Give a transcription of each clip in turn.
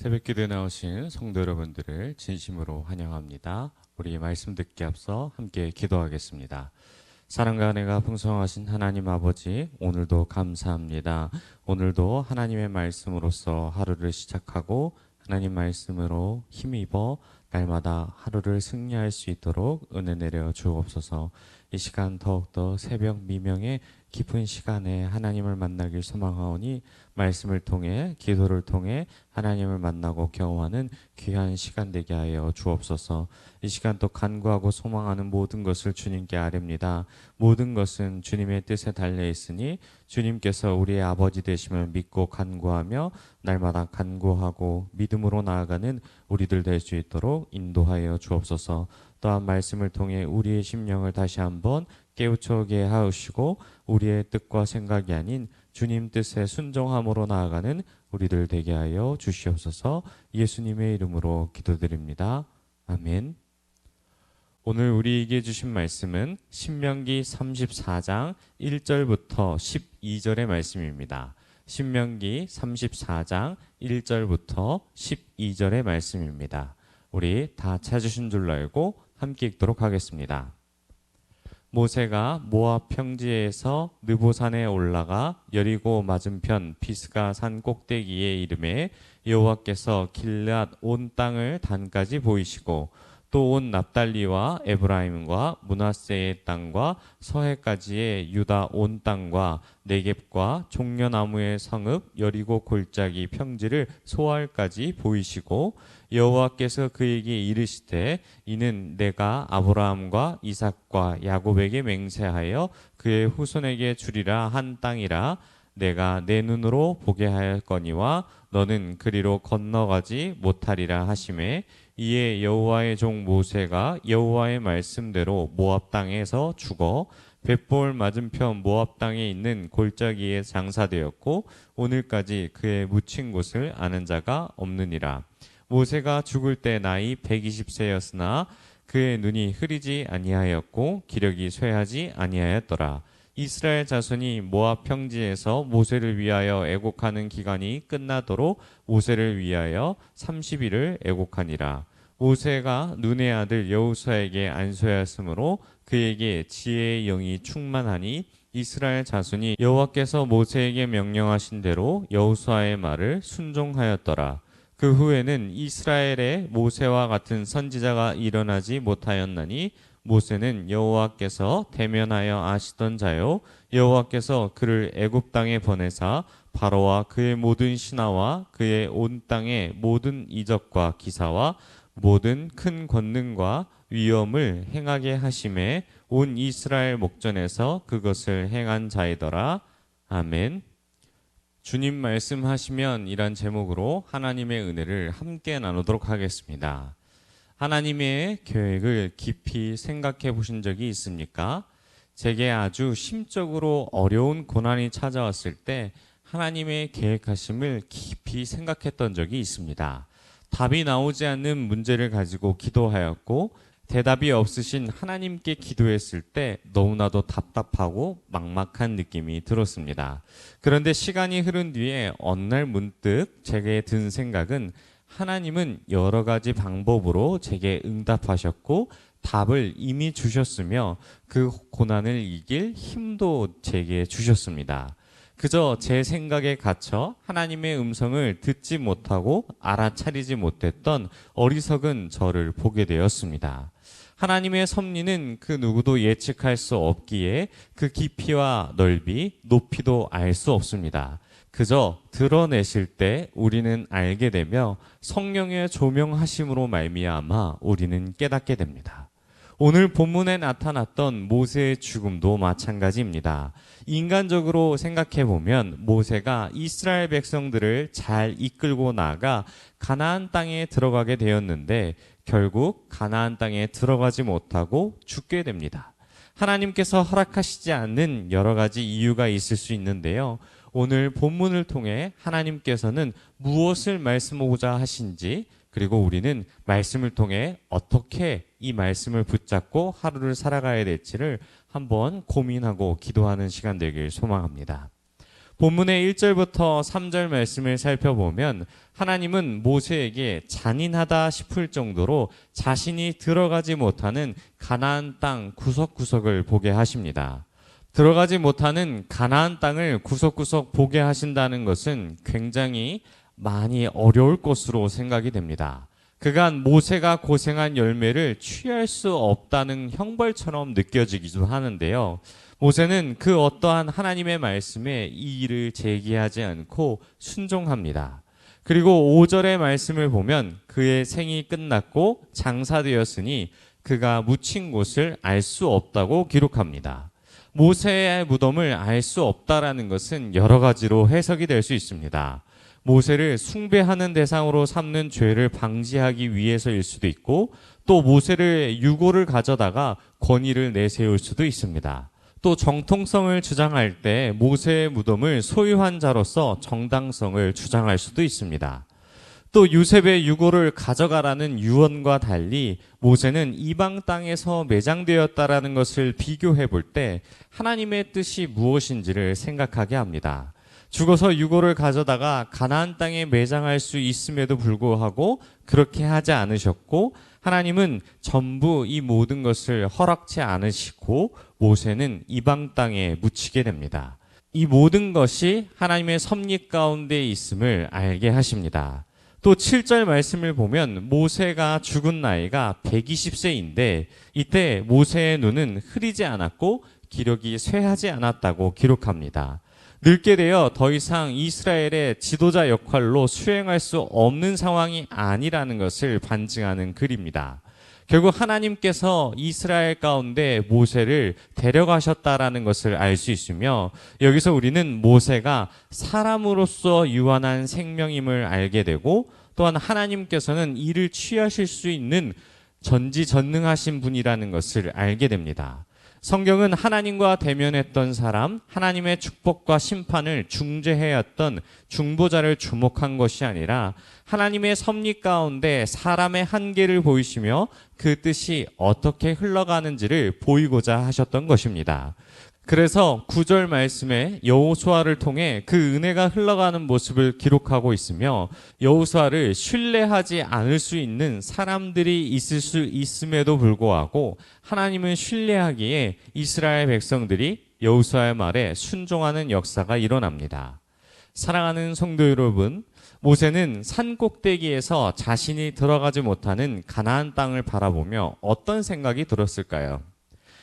새벽기도에 나오신 성도 여러분들을 진심으로 환영합니다. 우리 말씀 듣기 앞서 함께 기도하겠습니다. 사랑과 은혜가 풍성하신 하나님 아버지, 오늘도 감사합니다. 오늘도 하나님의 말씀으로써 하루를 시작하고 하나님 말씀으로 힘입어 날마다 하루를 승리할 수 있도록 은혜 내려 주옵소서. 이 시간 더욱더 새벽 미명의 깊은 시간에 하나님을 만나길 소망하오니 말씀을 통해 기도를 통해 하나님을 만나고 경험하는 귀한 시간 되게 하여 주옵소서. 이 시간 또 간구하고 소망하는 모든 것을 주님께 아뢰옵니다. 모든 것은 주님의 뜻에 달려 있으니 주님께서 우리의 아버지 되심을 믿고 간구하며 날마다 간구하고 믿음으로 나아가는 우리들 될 수 있도록 인도하여 주옵소서. 또한 말씀을 통해 우리의 심령을 다시 한번 깨우쳐게 하시고 우리의 뜻과 생각이 아닌 주님 뜻에 순종함으로 나아가는 우리들 되게 하여 주시옵소서. 예수님의 이름으로 기도드립니다. 아멘. 오늘 우리에게 주신 말씀은 신명기 34장 1절부터 12절의 말씀입니다. 신명기 34장 1절부터 12절의 말씀입니다. 우리 다 찾으신 줄로 알고 함께 읽도록 하겠습니다. 모세가 모압 평지에서 느보산에 올라가 여리고 맞은편 비스가 산 꼭대기에 이르매 여호와께서 길앗 온 땅을 단까지 보이시고 또 온 납달리와 에브라임과 므낫세의 땅과 서해까지의 유다 온 땅과 네겝과 종려나무의 성읍 여리고 골짜기 평지를 소알까지 보이시고 여호와께서 그에게 이르시되 이는 내가 아브라함과 이삭과 야곱에게 맹세하여 그의 후손에게 주리라 한 땅이라. 내가 내 눈으로 보게 하였거니와 너는 그리로 건너가지 못하리라 하시매 이에 여호와의 종 모세가 여호와의 말씀대로 모압 땅에서 죽어 벳볼 맞은편 모압 땅에 있는 골짜기에 장사되었고 오늘까지 그의 묻힌 곳을 아는 자가 없느니라. 모세가 죽을 때 나이 120세였으나 그의 눈이 흐리지 아니하였고 기력이 쇠하지 아니하였더라. 이스라엘 자손이 모압 평지에서 모세를 위하여 애곡하는 기간이 끝나도록 모세를 위하여 30일을 애곡하니라. 모세가 눈의 아들 여호수아에게 안수하였으므로 그에게 지혜의 영이 충만하니 이스라엘 자손이 여호와께서 모세에게 명령하신 대로 여호수아의 말을 순종하였더라. 그 후에는 이스라엘에 모세와 같은 선지자가 일어나지 못하였나니 모세는 여호와께서 대면하여 아시던 자요 여호와께서 그를 애굽 땅에 보내사 바로와 그의 모든 신하와 그의 온 땅의 모든 이적과 기사와 모든 큰 권능과 위엄을 행하게 하심에 온 이스라엘 목전에서 그것을 행한 자이더라. 아멘. 주님 말씀하시면 이란 제목으로 하나님의 은혜를 함께 나누도록 하겠습니다. 하나님의 계획을 깊이 생각해 보신 적이 있습니까? 제게 아주 심적으로 어려운 고난이 찾아왔을 때 하나님의 계획하심을 깊이 생각했던 적이 있습니다. 답이 나오지 않는 문제를 가지고 기도하였고 대답이 없으신 하나님께 기도했을 때 너무나도 답답하고 막막한 느낌이 들었습니다. 그런데 시간이 흐른 뒤에 어느 날 문득 제게 든 생각은 하나님은 여러 가지 방법으로 제게 응답하셨고 답을 이미 주셨으며 그 고난을 이길 힘도 제게 주셨습니다. 그저 제 생각에 갇혀 하나님의 음성을 듣지 못하고 알아차리지 못했던 어리석은 저를 보게 되었습니다. 하나님의 섭리는 그 누구도 예측할 수 없기에 그 깊이와 넓이, 높이도 알 수 없습니다. 그저 드러내실 때 우리는 알게 되며 성령의 조명하심으로 말미암아 우리는 깨닫게 됩니다. 오늘 본문에 나타났던 모세의 죽음도 마찬가지입니다. 인간적으로 생각해 보면 모세가 이스라엘 백성들을 잘 이끌고 나가 가나안 땅에 들어가게 되었는데 결국 가나안 땅에 들어가지 못하고 죽게 됩니다. 하나님께서 허락하시지 않는 여러 가지 이유가 있을 수 있는데요. 오늘 본문을 통해 하나님께서는 무엇을 말씀하고자 하신지 그리고 우리는 말씀을 통해 어떻게 이 말씀을 붙잡고 하루를 살아가야 될지를 한번 고민하고 기도하는 시간 되길 소망합니다. 본문의 1절부터 3절 말씀을 살펴보면 하나님은 모세에게 잔인하다 싶을 정도로 자신이 들어가지 못하는 가나안 땅 구석구석을 보게 하십니다. 들어가지 못하는 가나안 땅을 구석구석 보게 하신다는 것은 굉장히 많이 어려울 것으로 생각이 됩니다. 그간 모세가 고생한 열매를 취할 수 없다는 형벌처럼 느껴지기도 하는데요. 모세는 그 어떠한 하나님의 말씀에 이의를 제기하지 않고 순종합니다. 그리고 5절의 말씀을 보면 그의 생이 끝났고 장사되었으니 그가 묻힌 곳을 알 수 없다고 기록합니다. 모세의 무덤을 알 수 없다라는 것은 여러 가지로 해석이 될 수 있습니다. 모세를 숭배하는 대상으로 삼는 죄를 방지하기 위해서일 수도 있고, 또 모세를 유고를 가져다가 권위를 내세울 수도 있습니다. 또 정통성을 주장할 때 모세의 무덤을 소유한 자로서 정당성을 주장할 수도 있습니다. 또 요셉의 유고를 가져가라는 유언과 달리 모세는 이방 땅에서 매장되었다라는 것을 비교해 볼 때 하나님의 뜻이 무엇인지를 생각하게 합니다. 죽어서 유고를 가져다가 가나안 땅에 매장할 수 있음에도 불구하고 그렇게 하지 않으셨고, 하나님은 전부 이 모든 것을 허락치 않으시고 모세는 이방 땅에 묻히게 됩니다. 이 모든 것이 하나님의 섭리 가운데 있음을 알게 하십니다. 또 7절 말씀을 보면 모세가 죽은 나이가 120세인데 이때 모세의 눈은 흐리지 않았고 기력이 쇠하지 않았다고 기록합니다. 늙게 되어 더 이상 이스라엘의 지도자 역할로 수행할 수 없는 상황이 아니라는 것을 반증하는 글입니다. 결국 하나님께서 이스라엘 가운데 모세를 데려가셨다라는 것을 알 수 있으며, 여기서 우리는 모세가 사람으로서 유한한 생명임을 알게 되고, 또한 하나님께서는 이를 취하실 수 있는 전지전능하신 분이라는 것을 알게 됩니다. 성경은 하나님과 대면했던 사람, 하나님의 축복과 심판을 중재해왔던 중보자를 주목한 것이 아니라 하나님의 섭리 가운데 사람의 한계를 보이시며 그 뜻이 어떻게 흘러가는지를 보이고자 하셨던 것입니다. 그래서 9절 말씀에 여호수아를 통해 그 은혜가 흘러가는 모습을 기록하고 있으며, 여호수아를 신뢰하지 않을 수 있는 사람들이 있을 수 있음에도 불구하고 하나님은 신뢰하기에 이스라엘 백성들이 여호수아의 말에 순종하는 역사가 일어납니다. 사랑하는 성도 여러분, 모세는 산 꼭대기에서 자신이 들어가지 못하는 가나안 땅을 바라보며 어떤 생각이 들었을까요?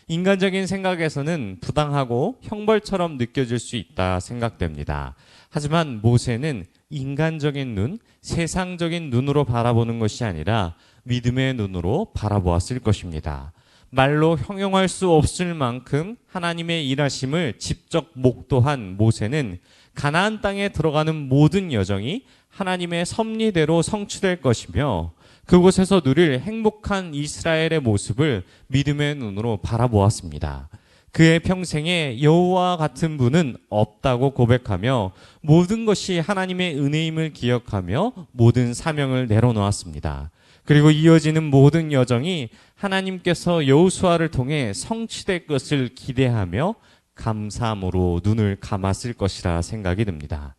인간적인 생각에서는 부당하고 형벌처럼 느껴질 수 있다 생각됩니다. 하지만 모세는 인간적인 눈, 세상적인 눈으로 바라보는 것이 아니라 믿음의 눈으로 바라보았을 것입니다. 말로 형용할 수 없을 만큼 하나님의 일하심을 직접 목도한 모세는 가나안 땅에 들어가는 모든 여정이 하나님의 섭리대로 성취될 것이며, 그곳에서 누릴 행복한 이스라엘의 모습을 믿음의 눈으로 바라보았습니다. 그의 평생에 여호와와 같은 분은 없다고 고백하며 모든 것이 하나님의 은혜임을 기억하며 모든 사명을 내려놓았습니다. 그리고 이어지는 모든 여정이 하나님께서 여호수아를 통해 성취될 것을 기대하며 감사함으로 눈을 감았을 것이라 생각이 듭니다.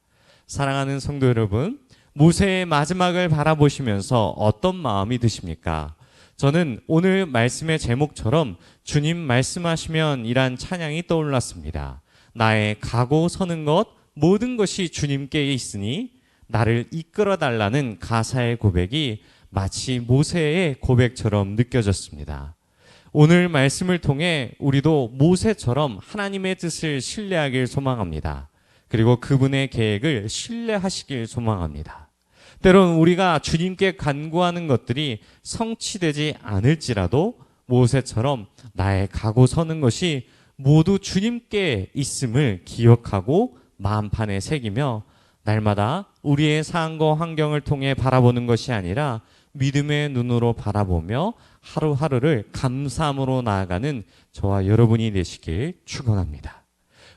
사랑하는 성도 여러분, 모세의 마지막을 바라보시면서 어떤 마음이 드십니까? 저는 오늘 말씀의 제목처럼 주님 말씀하시면 이란 찬양이 떠올랐습니다. 나의 가고 서는 것 모든 것이 주님께 있으니 나를 이끌어 달라는 가사의 고백이 마치 모세의 고백처럼 느껴졌습니다. 오늘 말씀을 통해 우리도 모세처럼 하나님의 뜻을 신뢰하길 소망합니다. 그리고 그분의 계획을 신뢰하시길 소망합니다. 때론 우리가 주님께 간구하는 것들이 성취되지 않을지라도 모세처럼 나의 가고 서는 것이 모두 주님께 있음을 기억하고 마음판에 새기며 날마다 우리의 상황과 환경을 통해 바라보는 것이 아니라 믿음의 눈으로 바라보며 하루하루를 감사함으로 나아가는 저와 여러분이 되시길 축원합니다.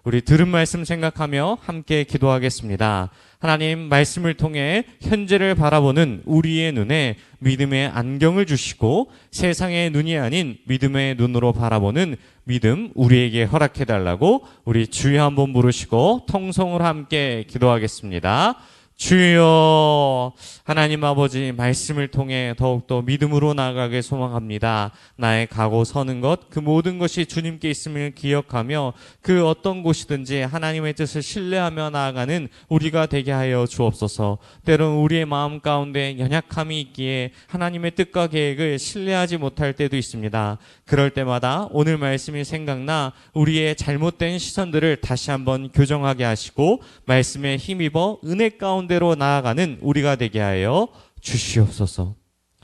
우리 들은 말씀 생각하며 함께 기도하겠습니다. 하나님, 말씀을 통해 현재를 바라보는 우리의 눈에 믿음의 안경을 주시고 세상의 눈이 아닌 믿음의 눈으로 바라보는 믿음 우리에게 허락해달라고 우리 주여 한번 부르시고 통성을 함께 기도하겠습니다. 주여, 하나님 아버지, 말씀을 통해 더욱더 믿음으로 나아가길 소망합니다. 나의 가고 서는 것, 그 모든 것이 주님께 있음을 기억하며 그 어떤 곳이든지 하나님의 뜻을 신뢰하며 나아가는 우리가 되게 하여 주옵소서. 때론 우리의 마음 가운데 연약함이 있기에 하나님의 뜻과 계획을 신뢰하지 못할 때도 있습니다. 그럴 때마다 오늘 말씀이 생각나 우리의 잘못된 시선들을 다시 한번 교정하게 하시고 말씀에 힘입어 은혜 가운데로 나아가는 우리가 되게 하여 주시옵소서.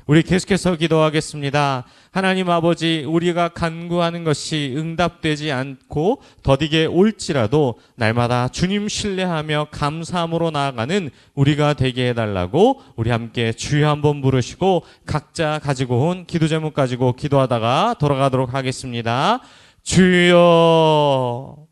우리 계속해서 기도하겠습니다. 하나님 아버지, 우리가 간구하는 것이 응답되지 않고 더디게 올지라도 날마다 주님 신뢰하며 감사함으로 나아가는 우리가 되게 해달라고 우리 함께 주여 한번 부르시고 각자 가지고 온 기도 제목 가지고 기도하다가 돌아가도록 하겠습니다. 주여.